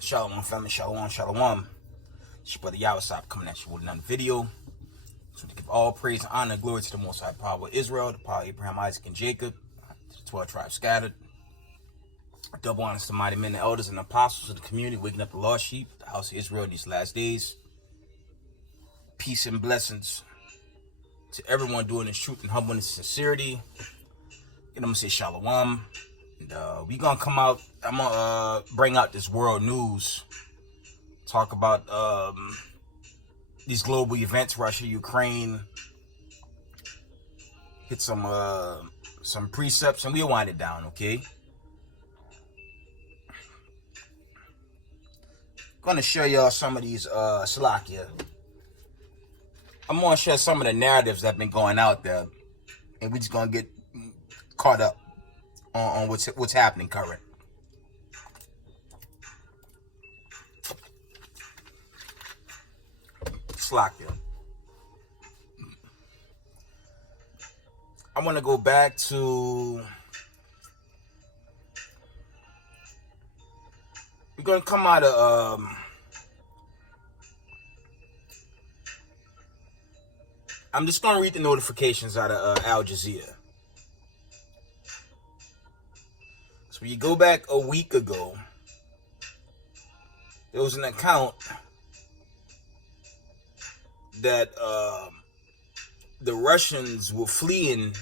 Shalom family, shalom, shalom. It's your brother Yawasop coming at you with another video. So to give all praise and honor and glory to the Most High Power of Israel, the power of Abraham, Isaac, and Jacob, the 12 tribes scattered. Double honors to mighty men, the elders, and apostles of the community, waking up the lost sheep, the house of Israel in these last days. Peace and blessings to everyone doing this truth and humbleness and sincerity. And I'm going to say shalom. And we going to come out, I'm going to bring out this world news. Talk about these global events, Russia, Ukraine. Hit some precepts and we'll wind it down, okay? Gonna show y'all some of these Slovakia. I'm gonna share some of the narratives that have been going out there, and we just gonna get caught up on what's happening current. Slovakia. I want to go back to. We're gonna come out of I'm just gonna read the notifications out of Al Jazeera. So when you go back a week ago, there was an account that the Russians were fleeing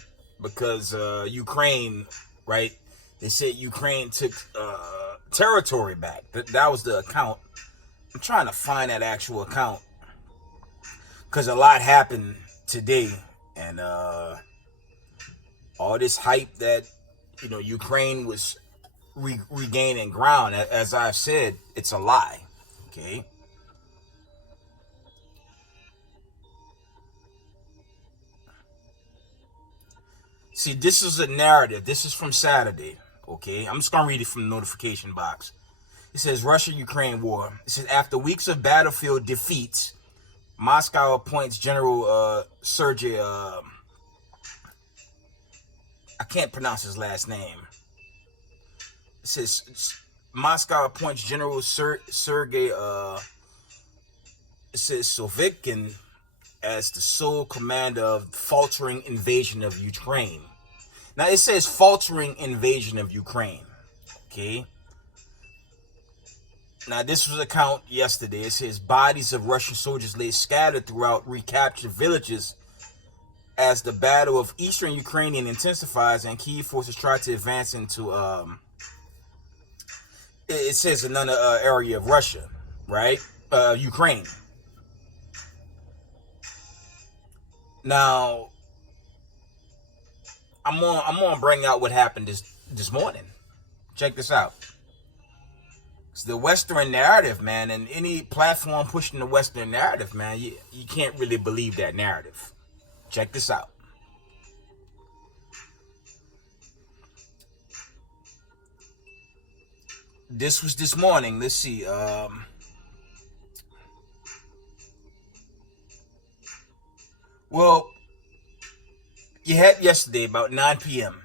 because Ukraine, right? They said Ukraine took territory back. That was the account. I'm trying to find that actual account because a lot happened today, and all this hype that Ukraine was regaining ground, as I've said, it's a lie. Okay. See, this is a narrative. This is from Saturday. Okay, I'm just gonna read it from the notification box. It says Russia-Ukraine war. It says after weeks of battlefield defeats, Moscow appoints General Sergei. I can't pronounce his last name. It says Moscow appoints General Sergei. It says Sovikin as the sole commander of the faltering invasion of Ukraine. Now it says faltering invasion of Ukraine. Okay. Now this was a count yesterday. It says bodies of Russian soldiers lay scattered throughout recaptured villages as the battle of eastern Ukraine intensifies and Kyiv forces try to advance into it says another area of Russia, right? Ukraine. Now I'm gonna bring out what happened this morning. Check this out. It's the Western narrative, man, and any platform pushing the Western narrative, man, you can't really believe that narrative. Check this out. This was this morning. Let's see. Well, you had yesterday about 9 p.m.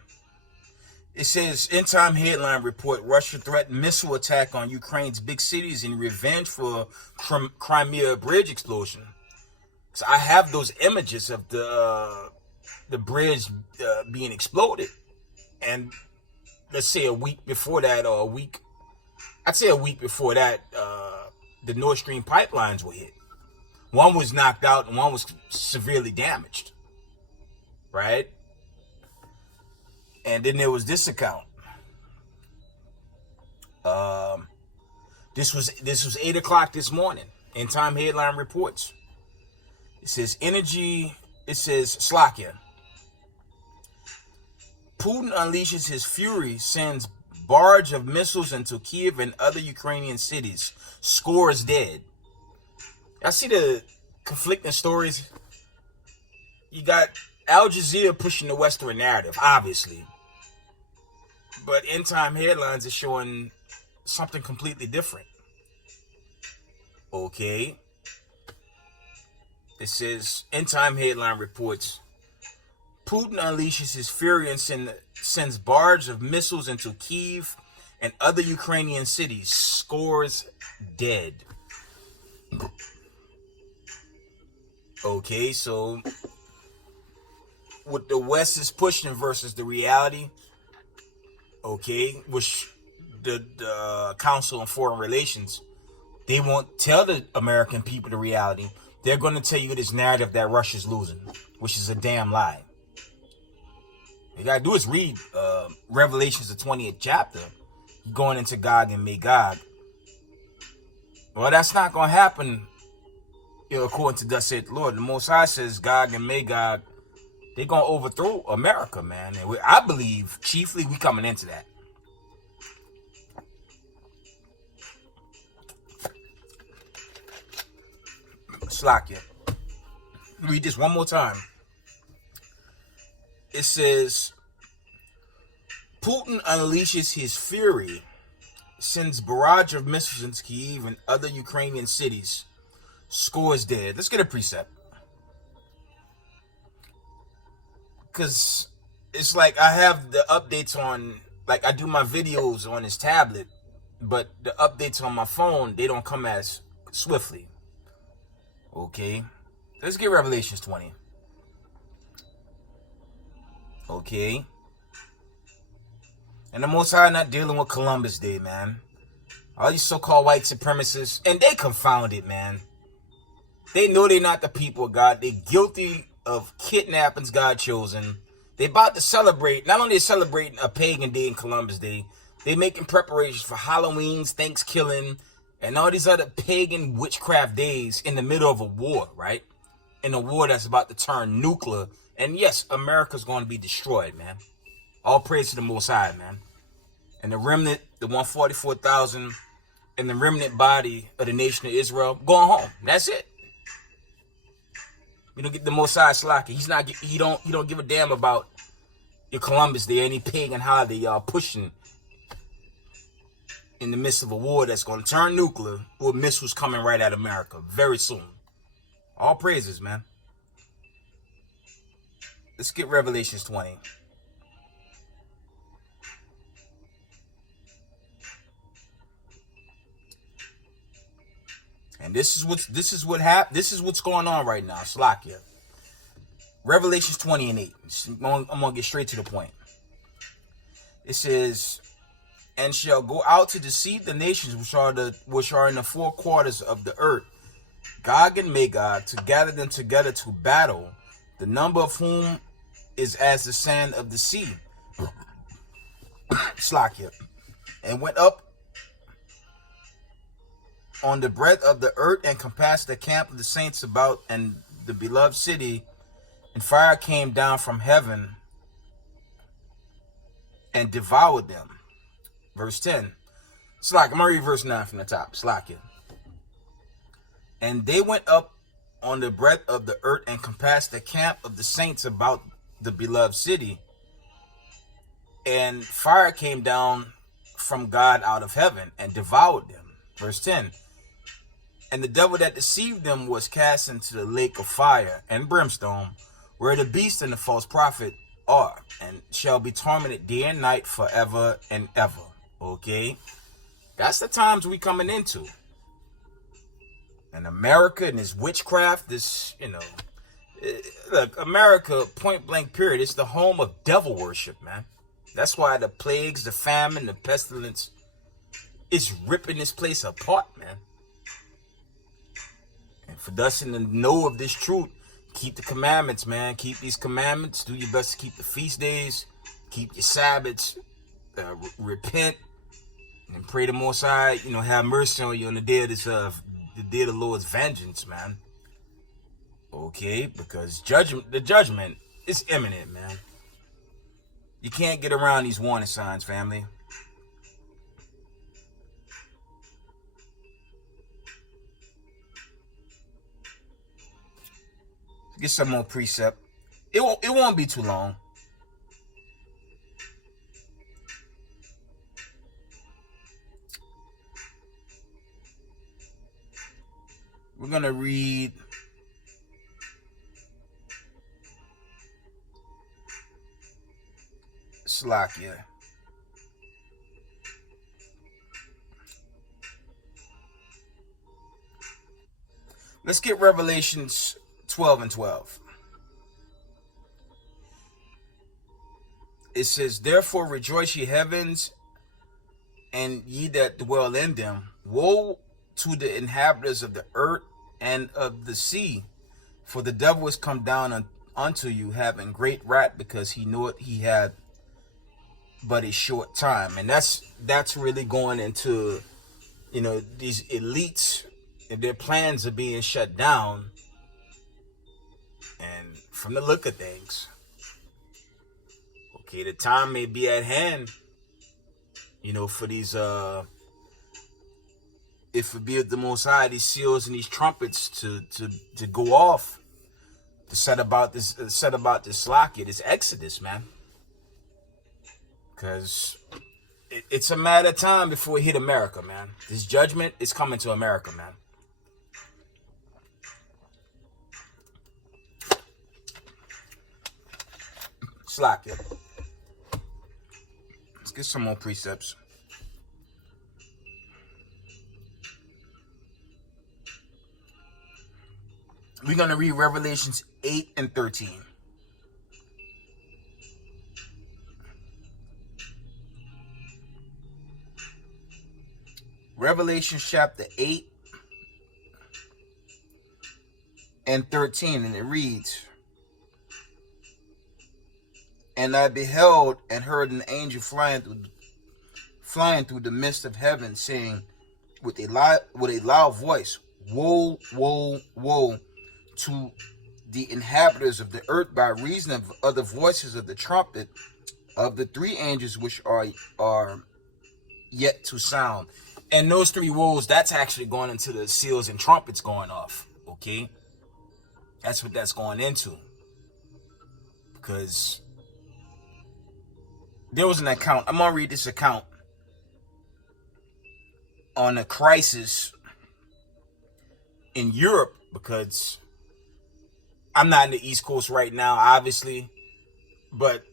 It says, end-time headline report, Russia threatened missile attack on Ukraine's big cities in revenge for Crimea bridge explosion. So I have those images of the bridge being exploded. And let's say a week before that, or I'd say a week before that, the Nord Stream pipelines were hit. One was knocked out and one was severely damaged. Right? And then there was this account. This was 8 o'clock this morning. In time headline reports. It says energy. It says Slovakia. Putin unleashes his fury, sends barrage of missiles into Kyiv and other Ukrainian cities. Scores dead. I see the conflicting stories. You got Al Jazeera pushing the Western narrative, obviously. But end time headlines are showing something completely different. Okay. It says, end time headline reports, Putin unleashes his fury and sends barrage of missiles into Kyiv and other Ukrainian cities, scores dead. Okay, so what the West is pushing versus the reality, okay, which the Council on Foreign Relations, they won't tell the American people the reality. They're going to tell you this narrative that Russia's losing, which is a damn lie. You got to do is read Revelations, the 20th chapter, going into Gog and Magog. Well, that's not going to happen, according to thus saith the Lord. The Most High says Gog and Magog, they're going to overthrow America, man. And I believe, chiefly, we coming into that. Slakia. Read this one more time. It says, Putin unleashes his fury, sends barrage of missiles into Kyiv and other Ukrainian cities, scores dead. Let's get a precept. Because it's like I have the updates on, like I do my videos on his tablet, but the updates on my phone, they don't come as swiftly. Okay, let's get Revelations 20. Okay. And the Most High not dealing with Columbus Day, man. All these so-called white supremacists, and they confounded, man. They know they're not the people of God. They're guilty of kidnappings God chosen. They about to celebrate, not only celebrating a pagan day in Columbus Day, they making preparations for Halloween's, Thanksgiving, and all these other pagan witchcraft days in the middle of a war, right? In a war that's about to turn nuclear. And yes, America's going to be destroyed, man. All praise to the Most High, man. And the remnant, the 144,000, and the remnant body of the nation of Israel going home. That's it. You don't get the Most High slacker. He's not. He don't give a damn about your Columbus Day, any pagan holiday y'all pushing in the midst of a war that's going to turn nuclear with missiles coming right at America very soon. All praises, man. Let's get Revelations 20. And this is what's going on right now. Slakia. Revelations 20 and 8. I'm gonna get straight to the point. It says, and shall go out to deceive the nations which are in the four quarters of the earth, Gog and Magog, to gather them together to battle, the number of whom is as the sand of the sea. Slakia. And went up on the breadth of the earth and compassed the camp of the saints about and the beloved city, and fire came down from heaven and devoured them. Verse 10. Slakia. I'm going to read verse 9 from the top. Slakia. And they went up on the breadth of the earth and compassed the camp of the saints about the beloved city, and fire came down from God out of heaven and devoured them. Verse 10. And the devil that deceived them was cast into the lake of fire and brimstone, where the beast and the false prophet are, and shall be tormented day and night forever and ever. Okay? That's the times we coming into. And America and this witchcraft, this, look, America, point blank period, it's the home of devil worship, man. That's why the plagues, the famine, the pestilence, it's ripping this place apart, man. And for us in the know of this truth, keep the commandments, man. Keep these commandments. Do your best to keep the feast days. Keep your Sabbaths. Repent. And pray the Most High, have mercy on you on the day of this, the day of the Lord's vengeance, man. Okay? Because the judgment is imminent, man. You can't get around these warning signs, family. Get some more precept. It won't be too long. We're gonna read Slakia. Let's get Revelations 12 and 12. It says, therefore rejoice, ye heavens, and ye that dwell in them. Woe to the inhabitants of the earth and of the sea, for the devil is come down unto you, having great wrath, because he knew it he had but a short time. And that's really going into, these elites, and their plans are being shut down. And from the look of things, okay, the time may be at hand, for these, if it be the Most High, these seals and these trumpets to go off, to set about this slocket, this Exodus, man. Because it's a matter of time before it hit America, man. This judgment is coming to America, man. Slocket. Let's get some more precepts. We're going to read Revelations 8 and 13. Revelation chapter 8 and 13, and it reads, and I beheld and heard an angel flying through the midst of heaven, saying with a loud voice, woe, woe, woe to the inhabitants of the earth, by reason of other voices of the trumpet of the three angels which are yet to sound. And those three woes, that's actually going into the seals and trumpets going off. Okay, that's what that's going into. Because there was an account, I'm gonna read this account on a crisis in Europe, because I'm not in the East Coast right now, obviously, but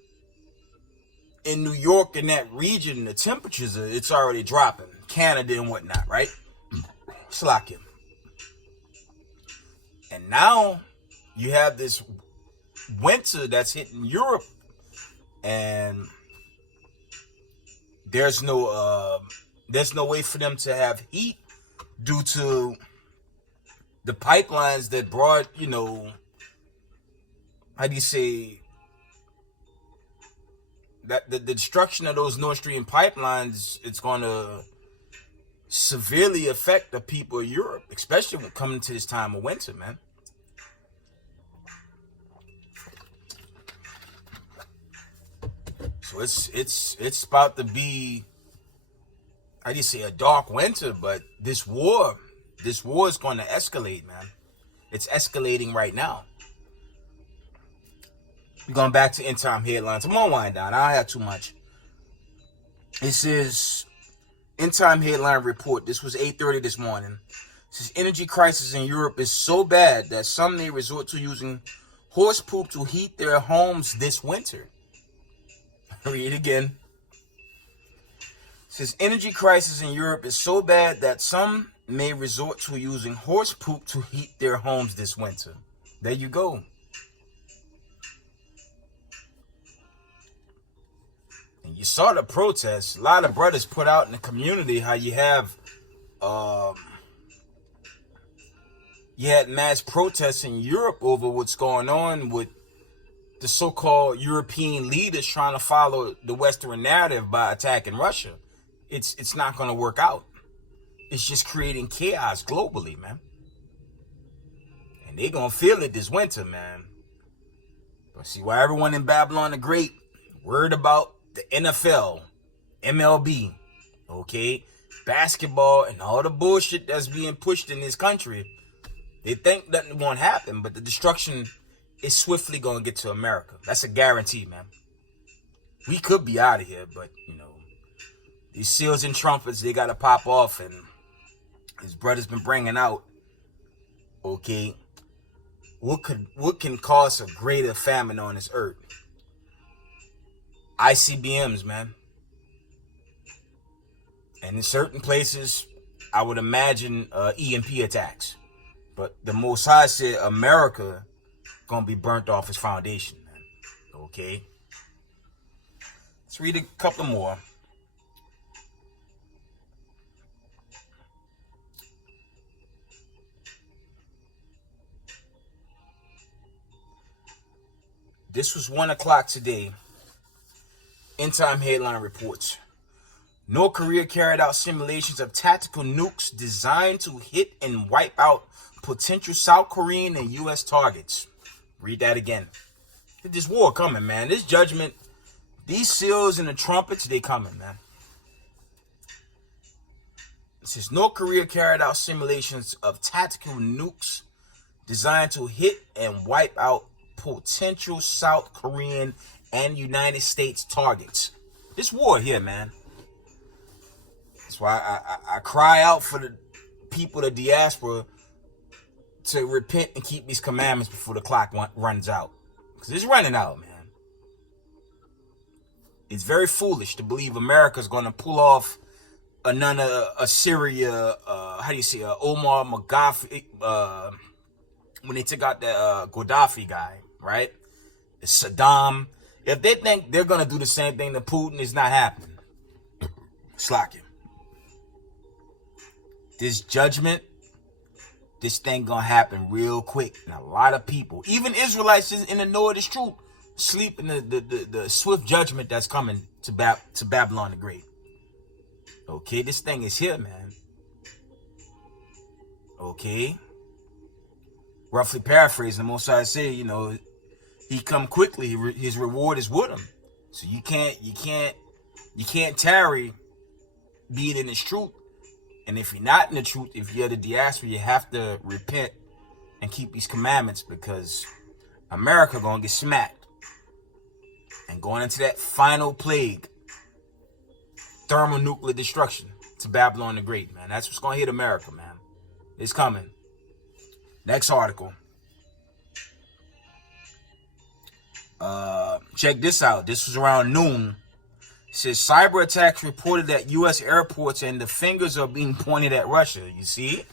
in New York, in that region, the temperatures it's already dropping. Canada and whatnot, right? Slacking. And now you have this winter that's hitting Europe, and there's no way for them to have heat due to the pipelines that brought, how do you say, that the destruction of those Nord Stream pipelines, it's going to severely affect the people of Europe, especially when coming to this time of winter, man. So it's about to be, how do you say, a dark winter, but this war is going to escalate, man. It's escalating right now. We're going back to end time headlines. I'm gonna wind down. I don't have too much. It says, end time headline report. This was 8:30 this morning. It says, energy crisis in Europe is so bad that some may resort to using horse poop to heat their homes this winter. Read it again. It says, energy crisis in Europe is so bad that some may resort to using horse poop to heat their homes this winter. There you go. And you saw the protests. A lot of brothers put out in the community how you have you had mass protests in Europe over what's going on with the so-called European leaders trying to follow the Western narrative by attacking Russia. It's not going to work out. It's just creating chaos globally, man. And they're going to feel it this winter, man. But see why everyone in Babylon the Great worried about the NFL, MLB, okay, basketball, and all the bullshit that's being pushed in this country. They think nothing won't happen, but the destruction is swiftly going to get to America. That's a guarantee, man. We could be out of here, but, these seals and trumpets, they got to pop off, and his brother's been bringing out, okay, what can cause a greater famine on this earth? ICBMs, man. And in certain places, I would imagine EMP attacks. But the Most High said America gonna be burnt off its foundation, man. Okay. Let's read a couple more. This was 1 o'clock today. End time headline reports. North Korea carried out simulations of tactical nukes designed to hit and wipe out potential South Korean and U.S. targets. Read that again. This war coming, man. This judgment, these seals and the trumpets, they coming, man. It says North Korea carried out simulations of tactical nukes designed to hit and wipe out potential South Korean and United States targets. This war here, man. That's why I cry out for the people, the diaspora, to repent and keep these commandments before the clock runs out. Because it's running out, man. It's very foolish to believe America's going to pull off another Syria, Omar Gaddafi, when they took out the Gaddafi guy, right? It's Saddam. If they think they're going to do the same thing to Putin, it's not happening. Slack it. This judgment, this thing going to happen real quick. And a lot of people, even Israelites in the know of this truth, sleep in the swift judgment that's coming to Babylon the Great. Okay, this thing is here, man. Okay. Roughly paraphrasing, the Most High say, he come quickly. His reward is with him. So you can't tarry being in his truth. And if you're not in the truth, if you're the diaspora, you have to repent and keep these commandments, because America gonna get smacked. And going into that final plague, thermonuclear destruction to Babylon the Great, man. That's what's gonna hit America, man. It's coming. Next article. Check this out. This was around noon. It says cyber attacks reported at US airports and the fingers are being pointed at Russia. You see?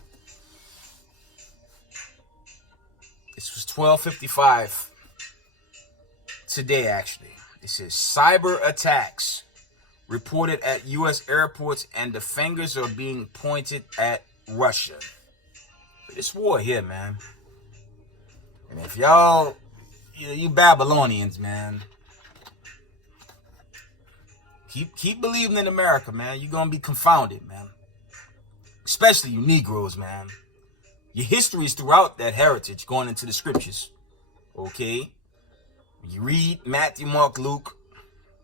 This was 12:55 today, actually. It says cyber attacks reported at US airports and the fingers are being pointed at Russia. This war here, man. And if y'all, you Babylonians, man, keep believing in America, man. You're gonna be confounded, man. Especially you Negroes, man. Your history is throughout that heritage, going into the scriptures. Okay? You read Matthew, Mark, Luke,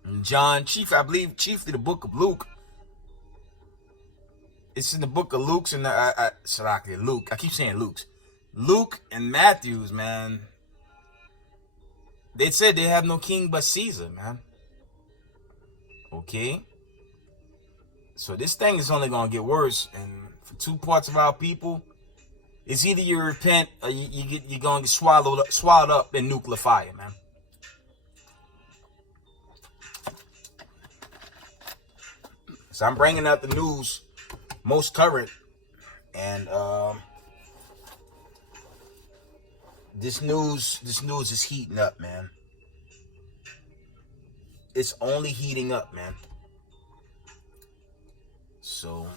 and John, chiefly the book of Luke. It's in the book of Luke's and Luke. I keep saying Luke's. Luke and Matthew's, man. They said they have no king but Caesar, man. Okay? So this thing is only going to get worse. And for two parts of our people, it's either you repent or you're going to get swallowed up in nuclear fire, man. So I'm bringing out the news, most current, and this news is heating up, man. It's only heating up, man. So,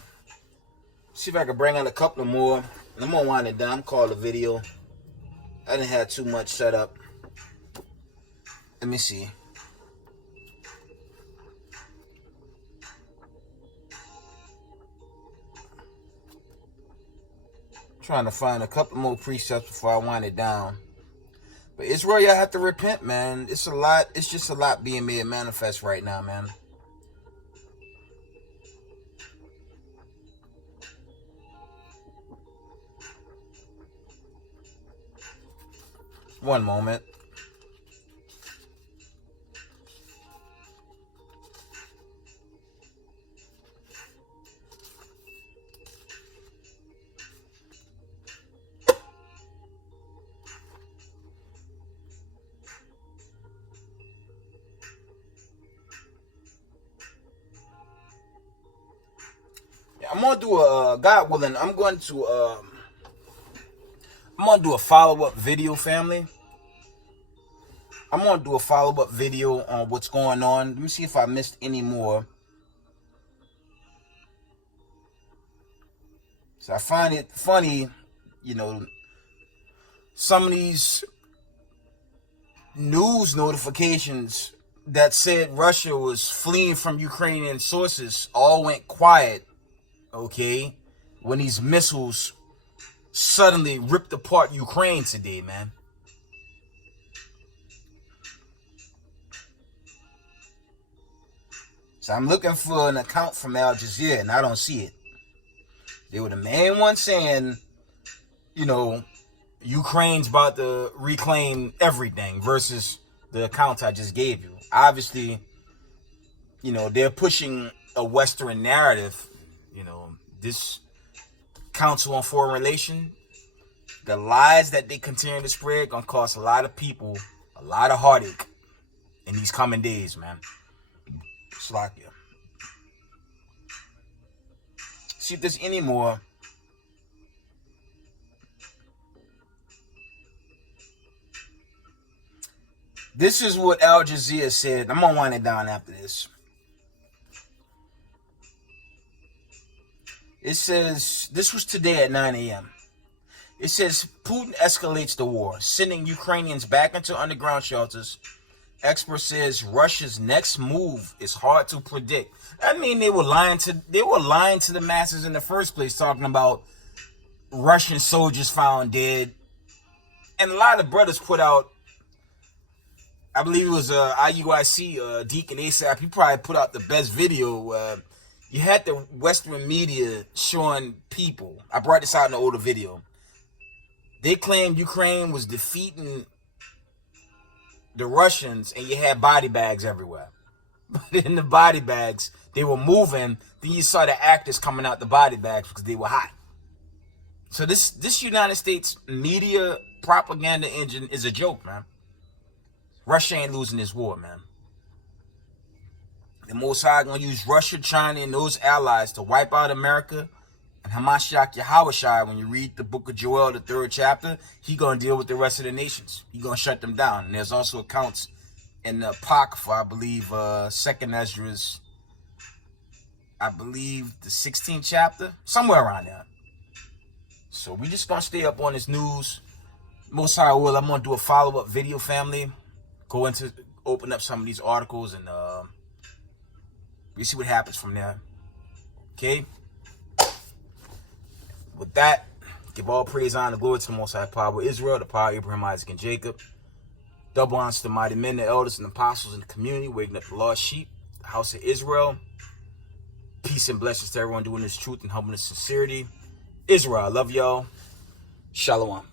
see if I can bring out a couple more. I'm gonna wind it down. Call the video. I didn't have too much set up. Let me see. Trying to find a couple more precepts before I wind it down. But Israel, y'all have to repent, man. It's a lot. It's just a lot being made manifest right now, man. One moment. I'm gonna do a God willing. I'm going to I'm gonna do a follow-up video, family. I'm gonna do a follow-up video on what's going on. Let me see if I missed any more. So I find it funny, you know, some of these news notifications that said Russia was fleeing from Ukrainian sources all went quiet, okay, when these missiles suddenly ripped apart Ukraine today, man. So I'm looking for an account from Al Jazeera, and I don't see it. They were the main ones saying, you know, Ukraine's about to reclaim everything versus the account I just gave you. Obviously, you know, they're pushing a Western narrative. You know, this Council on Foreign Relations, the lies that they continue to spread gonna cost a lot of people a lot of heartache in these coming days, man. Slakia. See if there's any more. This is what Al Jazeera said. I'm gonna wind it down after this. It says, this was today at 9 a.m. It says, Putin escalates the war, sending Ukrainians back into underground shelters. Expert says Russia's next move is hard to predict. I mean, they were lying to the masses in the first place, talking about Russian soldiers found dead. And a lot of brothers put out, I believe it was IUIC, Deacon ASAP, he probably put out the best video. You had the Western media showing people. I brought this out in the older video. They claimed Ukraine was defeating the Russians, and you had body bags everywhere. But in the body bags, they were moving. Then you saw the actors coming out the body bags because they were hot. So this United States media propaganda engine is a joke, man. Russia ain't losing this war, man. The Most High gonna use Russia, China, and those allies to wipe out America. And Hamashiach Yahushua, when you read the book of Joel, the 3rd chapter, he gonna deal with the rest of the nations. He gonna shut them down. And there's also accounts in the Apocrypha, I believe, 2nd Esdras, I believe the 16th chapter, somewhere around there. So we just gonna stay up on this news. Most High will, I'm gonna do a follow-up video, family. Go into, open up some of these articles, and we see what happens from there. Okay? With that, give all praise, honor, glory to the Most High Power of Israel, the power of Abraham, Isaac, and Jacob. Double honors to the mighty men, the elders, and apostles in the community, waking up the lost sheep, the house of Israel. Peace and blessings to everyone doing this truth and humbleness and sincerity. Israel, I love y'all. Shalom.